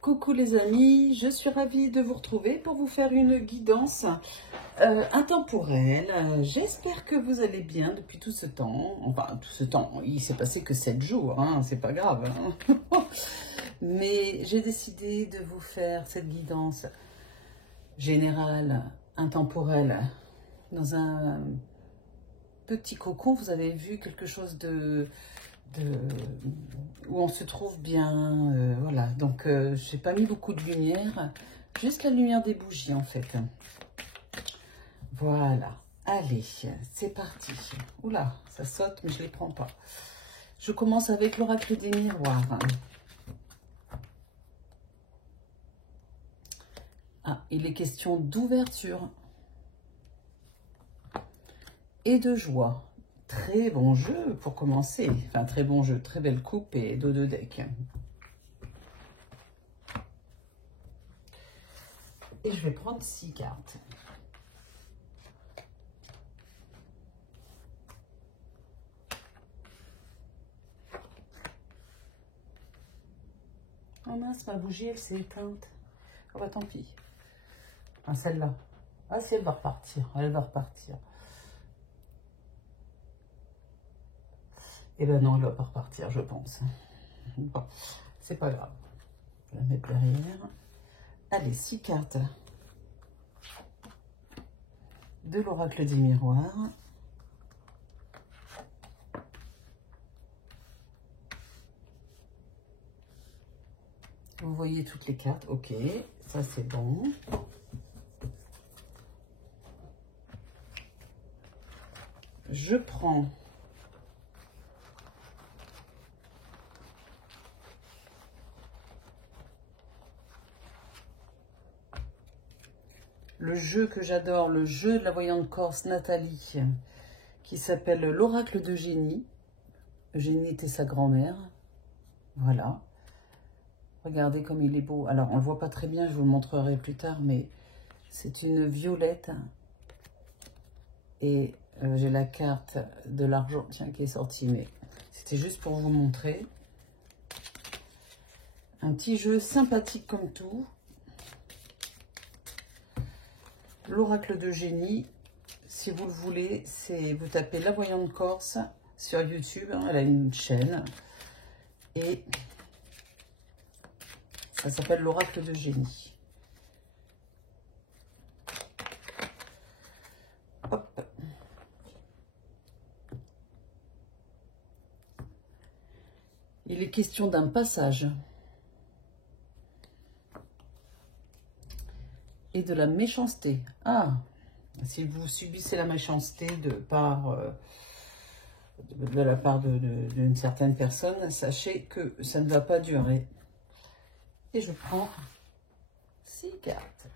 Coucou les amis, je suis ravie de vous retrouver pour vous faire une guidance intemporelle. J'espère que vous allez bien depuis tout ce temps. Enfin, tout ce temps, il s'est passé que 7 jours, hein, c'est pas grave. Hein. Mais j'ai décidé de vous faire cette guidance générale, intemporelle, dans un petit cocon. Vous avez vu quelque chose où on se trouve bien, voilà. Donc j'ai pas mis beaucoup de lumière, juste la lumière des bougies en fait. Voilà, allez, c'est parti. Oula, ça saute mais je les prends pas. Je commence avec l'oracle des miroirs. Ah, il est question d'ouverture et de joie. Très bon jeu pour commencer. Enfin, très bon jeu, très belle coupe et dos de deck. Et je vais prendre 6 cartes. Oh mince, ma bougie, elle s'est éteinte. Oh bah tant pis. Ah, celle-là. Ah si, elle va repartir. Elle va repartir. Eh ben non, elle va pas repartir, je pense. Bon, c'est pas grave. Je vais la mettre derrière. Allez, 6 cartes de l'oracle des miroirs. Vous voyez toutes les cartes. Ok, ça c'est bon. Je prends le jeu que j'adore, le jeu de la voyante corse Nathalie, qui s'appelle l'oracle d'Eugénie. Eugénie était sa grand-mère. Voilà. Regardez comme il est beau. Alors, on ne le voit pas très bien, je vous le montrerai plus tard, mais c'est une violette. Et j'ai la carte de l'argent, tiens, qui est sortie, mais c'était juste pour vous montrer. Un petit jeu sympathique comme tout. L'oracle d'Eugénie, si vous le voulez, c'est vous tapez la voyante corse sur YouTube, hein, elle a une chaîne. Et ça s'appelle l'oracle d'Eugénie. Hop. Il est question d'un passage et de la méchanceté. Ah, si vous subissez la méchanceté de la part d'une certaine personne, sachez que ça ne va pas durer. Et je prends 6 cartes.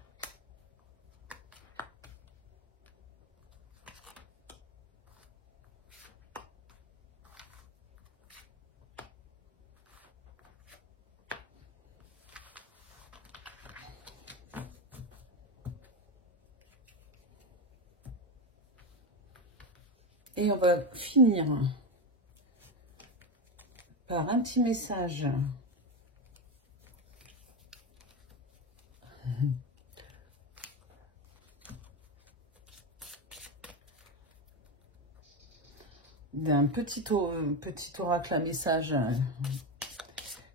Et on va finir par un petit message d'un petit oracle à message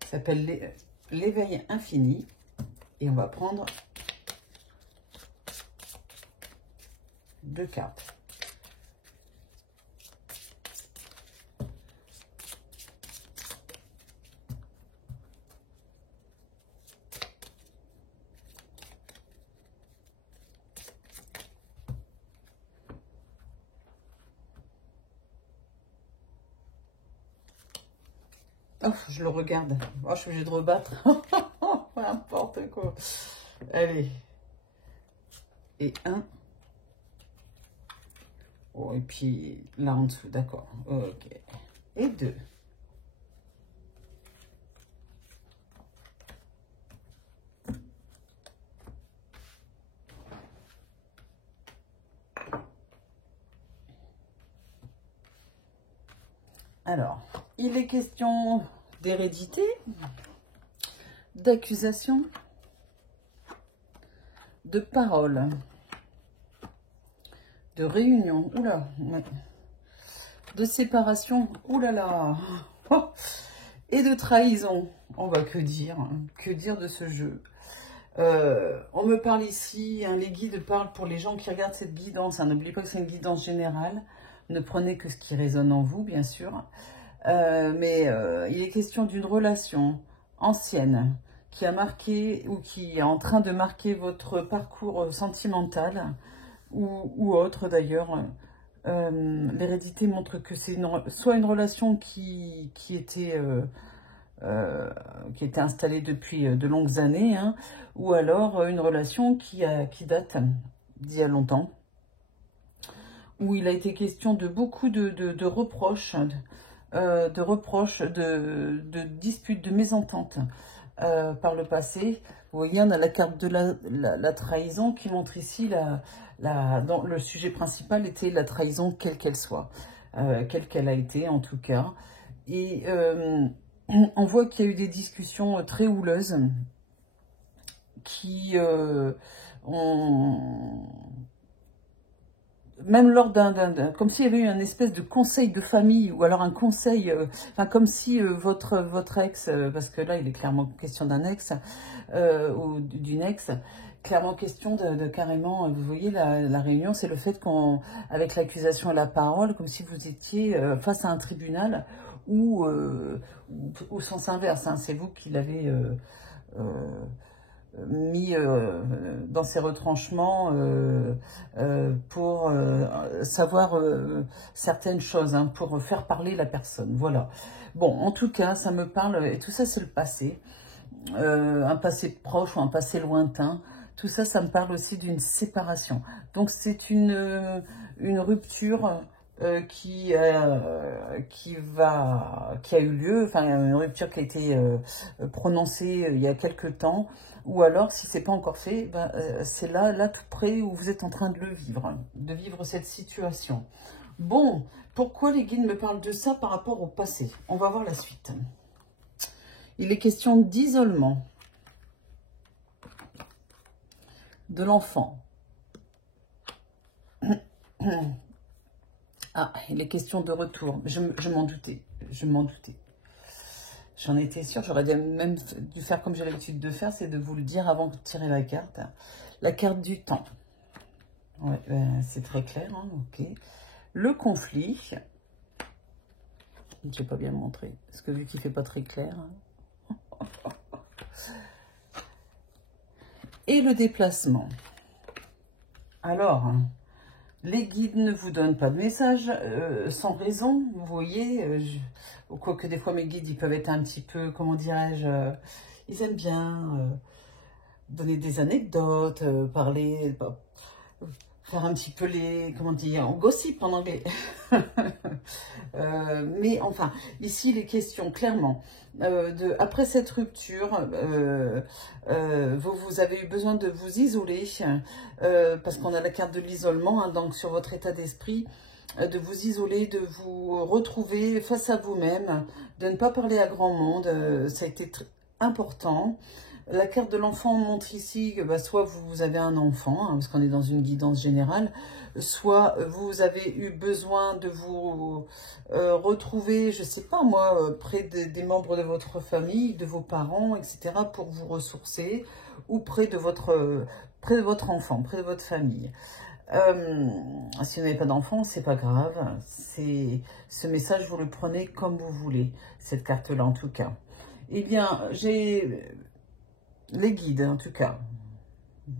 qui s'appelle l'éveil infini. Et on va prendre 2 cartes. Oh, je le regarde. Oh, je suis obligée de rebattre. N'importe quoi. Allez. Et 1. Oh, et puis là en dessous, d'accord. Ok. Et 2. Alors, il est question d'hérédité, d'accusation, de parole, de réunion, oula, ouais, de séparation, oulala, et de trahison. On va que dire de ce jeu. On me parle ici, hein, les guides parlent pour les gens qui regardent cette guidance. Hein, n'oubliez pas que c'est une guidance générale. Ne prenez que ce qui résonne en vous, bien sûr. Mais il est question d'une relation ancienne qui a marqué ou qui est en train de marquer votre parcours sentimental ou autre d'ailleurs. L'hérédité montre que c'est soit une relation qui était installée depuis de longues années, hein, ou alors une relation qui date d'il y a longtemps, où il a été question de beaucoup de reproches, de disputes, de mésententes par le passé. Vous voyez, on a la carte de la trahison qui montre ici, dans le sujet principal était la trahison, quelle qu'elle soit, quelle qu'elle a été en tout cas. Et on voit qu'il y a eu des discussions très houleuses qui ont... Même lors comme s'il y avait eu un espèce de conseil de famille, ou alors un conseil, enfin comme si votre ex, parce que là il est clairement question d'un ex, ou d'une ex, clairement question de carrément, vous voyez la réunion, c'est le fait qu'on, avec l'accusation et la parole, comme si vous étiez face à un tribunal, ou sens inverse, hein, c'est vous qui l'avez... mis dans ses retranchements pour savoir certaines choses, hein, pour faire parler la personne. Voilà. Bon, en tout cas, ça me parle, et tout ça, c'est le passé. Un passé proche ou un passé lointain. Tout ça, ça me parle aussi d'une séparation. Donc, c'est une rupture qui a eu lieu, enfin une rupture qui a été prononcée il y a quelques temps, ou alors si c'est pas encore fait, ben, c'est là tout près où vous êtes en train de vivre cette situation. Bon, pourquoi les guides me parlent de ça par rapport au passé? On va voir la suite. Il est question d'isolement de l'enfant. Ah, il est question de retour. Je m'en doutais. J'en étais sûre. J'aurais même dû faire comme j'ai l'habitude de faire, c'est de vous le dire avant de tirer la carte. La carte du temps. Ouais, c'est très clair. Hein, ok. Le conflit. Je n'ai pas bien montré. Parce que vu qu'il ne fait pas très clair. Hein. Et le déplacement. Alors... les guides ne vous donnent pas de message sans raison, vous voyez. Quoique des fois mes guides, ils peuvent être un petit peu, comment dirais-je, ils aiment bien donner des anecdotes, parler, faire un petit peu les, comment dire, on gossip en anglais. Mais enfin, ici, les questions, clairement, après cette rupture, vous avez eu besoin de vous isoler, parce qu'on a la carte de l'isolement, hein, donc sur votre état d'esprit, de vous isoler, de vous retrouver face à vous-même, de ne pas parler à grand monde, ça a été important. La carte de l'enfant montre ici que soit vous avez un enfant, hein, parce qu'on est dans une guidance générale, soit vous avez eu besoin de vous retrouver, je ne sais pas moi, près des membres de votre famille, de vos parents, etc., pour vous ressourcer, ou près de votre enfant, près de votre famille. Si vous n'avez pas d'enfant, c'est pas grave. Ce message, vous le prenez comme vous voulez, cette carte-là en tout cas. Eh bien, les guides, en tout cas,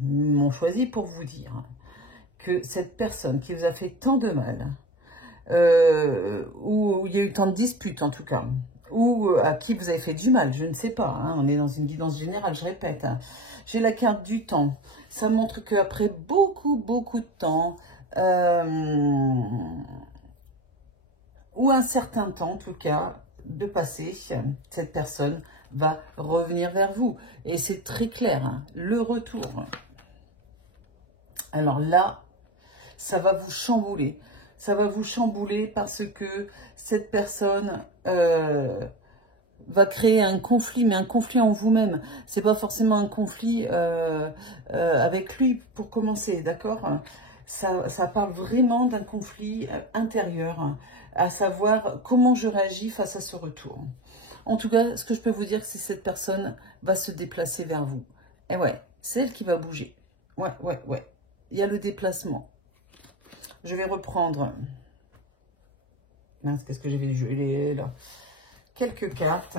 m'ont choisi pour vous dire que cette personne qui vous a fait tant de mal, où il y a eu tant de disputes, en tout cas, ou à qui vous avez fait du mal, je ne sais pas, hein, on est dans une guidance générale, je répète. Hein. J'ai la carte du temps. Ça montre qu'après beaucoup de temps, ou un certain temps, en tout cas, de passé, cette personne va revenir vers vous. Et c'est très clair, hein, le retour. Alors là, ça va vous chambouler. Ça va vous chambouler parce que cette personne va créer un conflit, mais un conflit en vous-même. C'est pas forcément un conflit avec lui pour commencer, d'accord? Ça parle vraiment d'un conflit intérieur, à savoir comment je réagis face à ce retour. En tout cas, ce que je peux vous dire, c'est que cette personne va se déplacer vers vous. Et ouais, c'est elle qui va bouger. Ouais, ouais, ouais. Il y a le déplacement. Je vais reprendre. Mince, qu'est-ce que j'avais joué là? Quelques cartes.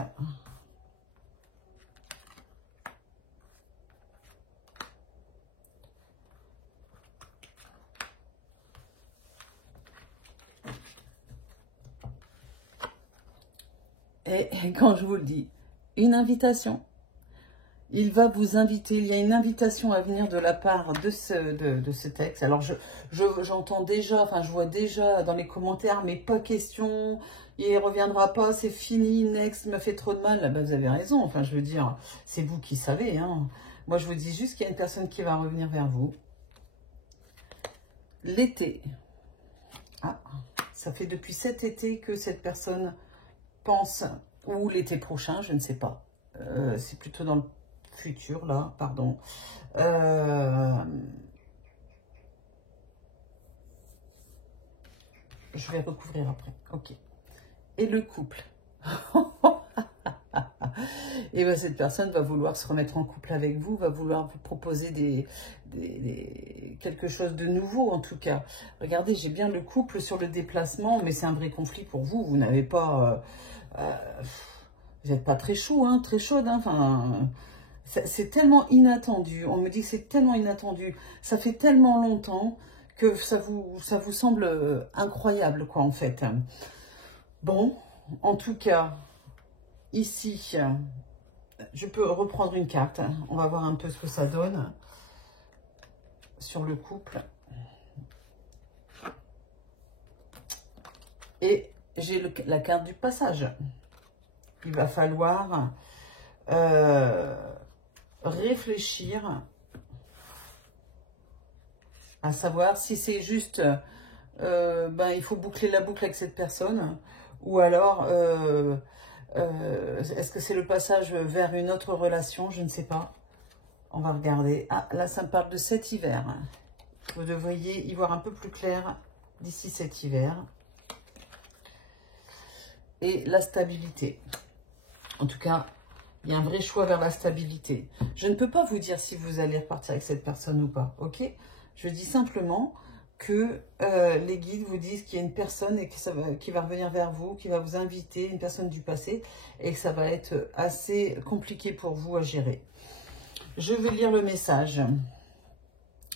Et quand je vous le dis, une invitation. Il va vous inviter, il y a une invitation à venir de la part de ce texte. Alors, j'entends déjà, enfin, je vois déjà dans les commentaires, mais pas question, il ne reviendra pas, c'est fini, next, il m'a fait trop de mal. Ben, vous avez raison, enfin, je veux dire, c'est vous qui savez. Hein. Moi, je vous dis juste qu'il y a une personne qui va revenir vers vous. L'été. Ah, ça fait depuis cet été que cette personne pense, ou l'été prochain, je ne sais pas. C'est plutôt dans le futur, là, pardon. Je vais recouvrir après. Ok. Et le couple. Et bien, cette personne va vouloir se remettre en couple avec vous, va vouloir vous proposer quelque chose de nouveau, en tout cas. Regardez, j'ai bien le couple sur le déplacement, mais c'est un vrai conflit pour vous. Vous n'avez pas... vous n'êtes pas très chaud, hein, très chaude. Hein, enfin, c'est tellement inattendu. On me dit que c'est tellement inattendu. Ça fait tellement longtemps que ça vous semble incroyable, quoi, en fait. Bon, en tout cas, ici, je peux reprendre une carte. On va voir un peu ce que ça donne sur le couple. Et j'ai la carte du passage. Il va falloir réfléchir à savoir si c'est juste, il faut boucler la boucle avec cette personne, ou alors, est-ce que c'est le passage vers une autre relation? Je ne sais pas. On va regarder. Ah, là, ça me parle de cet hiver. Vous devriez y voir un peu plus clair d'ici cet hiver. Et la stabilité. En tout cas, il y a un vrai choix vers la stabilité. Je ne peux pas vous dire si vous allez repartir avec cette personne ou pas, ok? Je dis simplement que les guides vous disent qu'il y a une personne et que qui va revenir vers vous, qui va vous inviter, une personne du passé, et que ça va être assez compliqué pour vous à gérer. Je vais lire le message.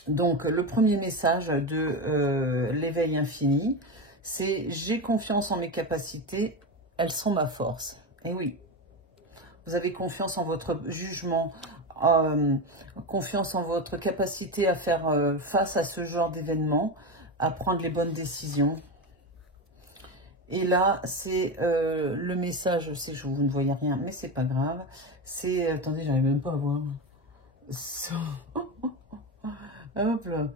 Donc, le premier message de l'éveil infini, c'est « J'ai confiance en mes capacités, elles sont ma force ». Et oui, vous avez confiance en votre jugement, confiance en votre capacité à faire face à ce genre d'événement, à prendre les bonnes décisions. Et là, c'est le message, vous ne voyez rien, mais c'est pas grave. C'est, attendez, j'arrive même pas à voir. Hop là.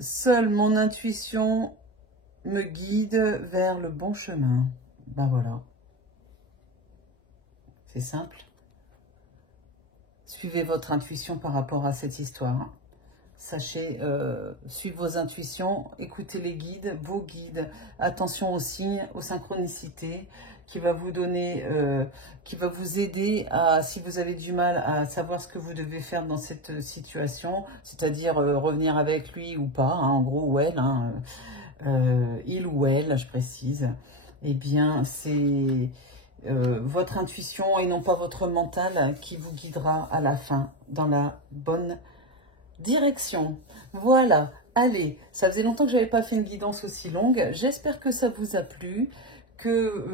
Seule mon intuition me guide vers le bon chemin. Ben voilà. C'est simple. Suivez votre intuition par rapport à cette histoire. Sachez, suivre vos intuitions, écoutez les guides, vos guides. Attention aux signes, aux synchronicités, qui va vous donner, qui va vous aider à, si vous avez du mal à savoir ce que vous devez faire dans cette situation, c'est-à-dire revenir avec lui ou pas, hein, en gros, ou elle, hein, il ou elle, je précise, eh bien, c'est votre intuition et non pas votre mental qui vous guidera à la fin dans la bonne direction. Voilà, allez, ça faisait longtemps que je n'avais pas fait une guidance aussi longue. J'espère que ça vous a plu, que,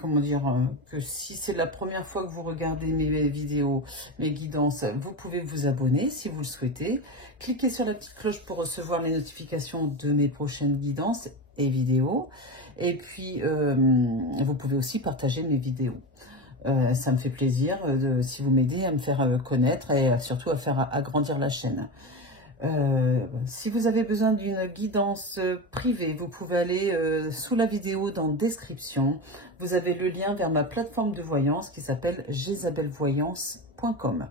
comment dire, que si c'est la première fois que vous regardez mes vidéos, mes guidances, vous pouvez vous abonner si vous le souhaitez. Cliquez sur la petite cloche pour recevoir les notifications de mes prochaines guidances et vidéos. Et puis, vous pouvez aussi partager mes vidéos. Ça me fait plaisir si vous m'aidez à me faire connaître et surtout à faire agrandir la chaîne. Si vous avez besoin d'une guidance privée, vous pouvez aller sous la vidéo dans description. Vous avez le lien vers ma plateforme de voyance qui s'appelle jezabelvoyance.com.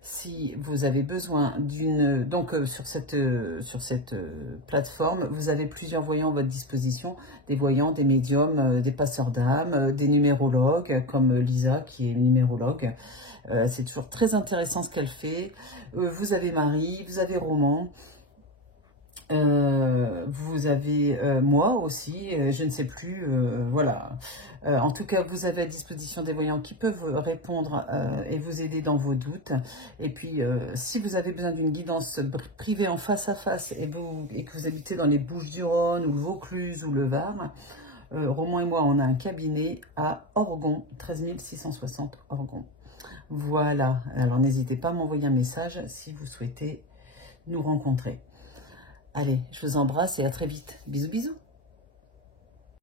Si vous avez besoin d'une... Donc sur cette plateforme, vous avez plusieurs voyants à votre disposition. Des voyants, des médiums, des passeurs d'âme, des numérologues comme Lisa qui est numérologue. C'est toujours très intéressant ce qu'elle fait. Vous avez Marie, vous avez Roman. Vous avez moi aussi, je ne sais plus, voilà. En tout cas, vous avez à disposition des voyants qui peuvent répondre et vous aider dans vos doutes. Et puis, si vous avez besoin d'une guidance privée en face à face et que vous habitez dans les Bouches-du-Rhône ou le Vaucluse ou le Var, Roman et moi, on a un cabinet à Orgon, 13 660 Orgon. Voilà, alors n'hésitez pas à m'envoyer un message si vous souhaitez nous rencontrer. Allez, je vous embrasse et à très vite. Bisous, bisous.